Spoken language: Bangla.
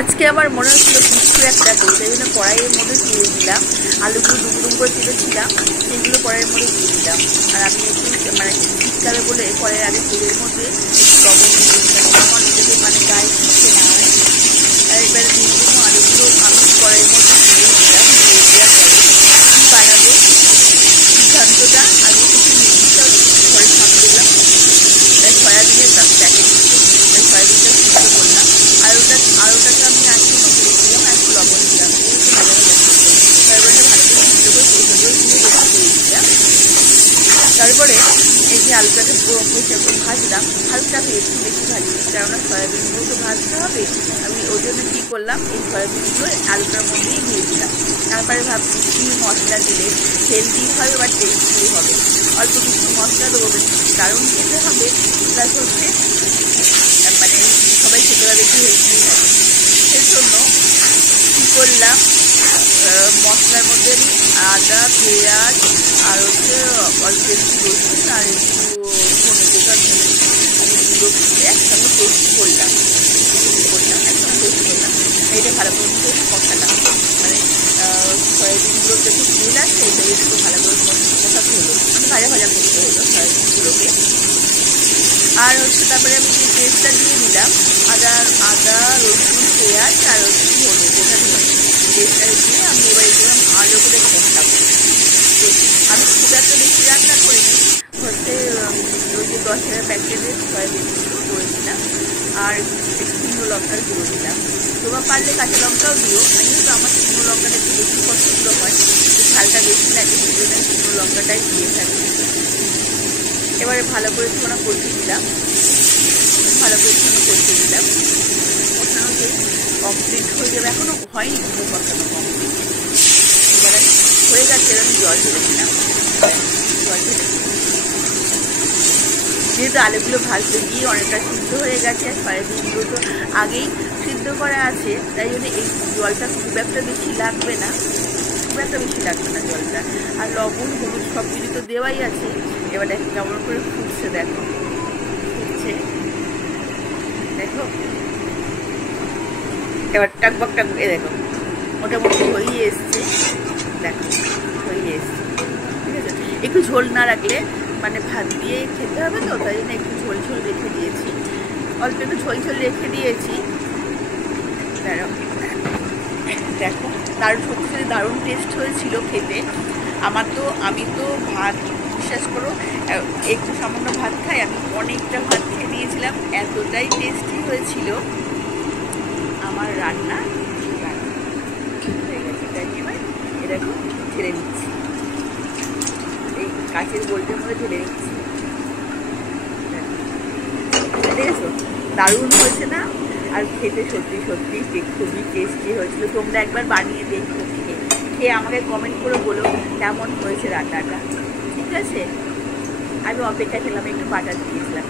আজকে আমার মনে হচ্ছিল কিছু একটা করি, তাই জন্য কড়াইয়ের মধ্যে দিয়ে দিলাম। আলুগুলো ডুমডুম করে তুলেছিলাম, সেগুলো কড়াইয়ের মধ্যে দিয়ে দিলাম। আর আমি একটু মানে শীতকালে বলে কড়াইয়ের আগে তেলের মধ্যে লবণ দিয়ে দিলাম, আমার নিজেদের মানে গায়ে শিখছে না। আর এবার ডুমডুম আলুগুলো আমি কড়াইয়ের মধ্যে দিয়ে দিলাম। দিয়ে দেওয়ার পরে কী বানাবো সিদ্ধান্তটা আগে কিছু নির্দিষ্ট ঘরে সামনে দিলাম। তাই সয়াবিনের প্যাকেট ছিল, তাই সয়াবিনটা সিদ্ধ করলাম। আলুটাকে আমি আজকে দিয়েছিলাম, একটু লবণ দিলাম, সয়াবিনটা ভালো করে সিদ্ধ করে দিয়ে দিয়েছিলাম। তারপরে এই যে আলুটাকে ভাজলাম, হালকা ভেজেছি, বেশি ভাজিনি, কেননা সয়াবিনগুলো তো ভাজতে হবে। আমি ওই জন্য কী করলাম, এই সয়াবিনগুলো আলুটার মধ্যেই দিয়ে দিলাম। তারপরে ভাবছি কী মশলা দিলে হেলদি হবে বা টেস্টি হবে। অল্প কিছু মশলা দেবো, দারুণ খেতে হবে, প্লাস হচ্ছে মানে সবাই খেতে পারবে, একটু হেলদি হবে। সেই জন্য কী করলাম, মশলার মধ্যে আমি আদা, পেঁয়াজ আর হচ্ছে অল্প একটু রসুন আর একটু ধনে গোটা ধনে আমি এগুলো একসঙ্গে পেস্ট করলাম, একসঙ্গে পেস্ট করলাম। এটা ভালো করে কষালাম, মানে সয়াবিনগুলোর যখন তেল আছে এটাকে একটু ভালো করে কষাতে হলো, ভাজা ভাজা করতে হলো সয়াবিনগুলোকে। আর হচ্ছে তারপরে আমি যে পেস্টটা দিয়ে দিলাম, আদা রসুন পেঁয়াজ আর হচ্ছে ধনে গোটা ধনে পেস্টটা দিয়ে আমি এবার এগুলো ভালো করে কষাবো। আমি খুব একটা বেশি রান্না করিনি, হচ্ছে ওই যে 10 টাকার প্যাকেটের সয়াবিন করেছিলাম আর শুকনো লঙ্কার গুঁড়ো দিলাম। তোমার পারলে কাঁচা লঙ্কাও দিও, যেহেতু আমার শুকনো লঙ্কাটা একটু বেশি পছন্দ হয়, ঝালটা বেশি লাগে, সেজন্য শুকনো লঙ্কাটাই দিয়ে থাকি। এবারে ভালো করে ছোনা কষিয়ে দিলাম, কষানো যে কমপ্লিট হয়ে যাবে, এখনও হয়নি পুরো কষানো কমপ্লিট। এবারে হয়ে গেছে, আমি জল ঢেলেছিলাম। যেহেতু আলুগুলো ভাজতে গিয়ে অনেকটা সিদ্ধ হয়ে গেছে, আর সয়াবিনগুলো তো আগেই সিদ্ধ করা আছে, তাই জন্য এই জলটা খুব একটা বেশি লাগবে না জলটা। আর লবণ হলুদ সব কিছু তো দেওয়াই আছে। এবার কেমন করে ফুটছে, দেখো এবার টাকবাক দেখো মোটামুটি হয়ে এসছে, দেখো হয়ে এসছে। ঠিক আছে, একটু ঝোল না রাখলে মানে ভাত দিয়ে খেতে হবে তো, তাই জন্য একটু ঝোল রেখে দিয়েছি, অল্প একটু ঝোল রেখে দিয়েছি। দেখো সত্যি দারুণ টেস্ট হয়েছিল খেতে। আমি তো ভাত বিশ্বাস করো একটু সামান্য ভাত খাই, আমি অনেকটা ভাত খেয়ে নিয়েছিলাম, এতটাই টেস্টি হয়েছিল আমার রান্না। হয়ে গেছে, তাই এবার এরকম ঢেলে নিচ্ছি, এই কাঁচের বোলটার মধ্যে ঢেলে নিচ্ছি। দেখেছো দারুণ হয়েছে না? আর খেতে সত্যি খুবই টেস্টি হয়েছিল। তোমরা একবার বানিয়ে দেখো, খেয়ে আমাকে কমেন্ট করে বলো কেমন হয়েছে রান্নাটা। ঠিক আছে, আমি অপেক্ষা ছিলাম, একটু বাটার দিয়েছিলাম।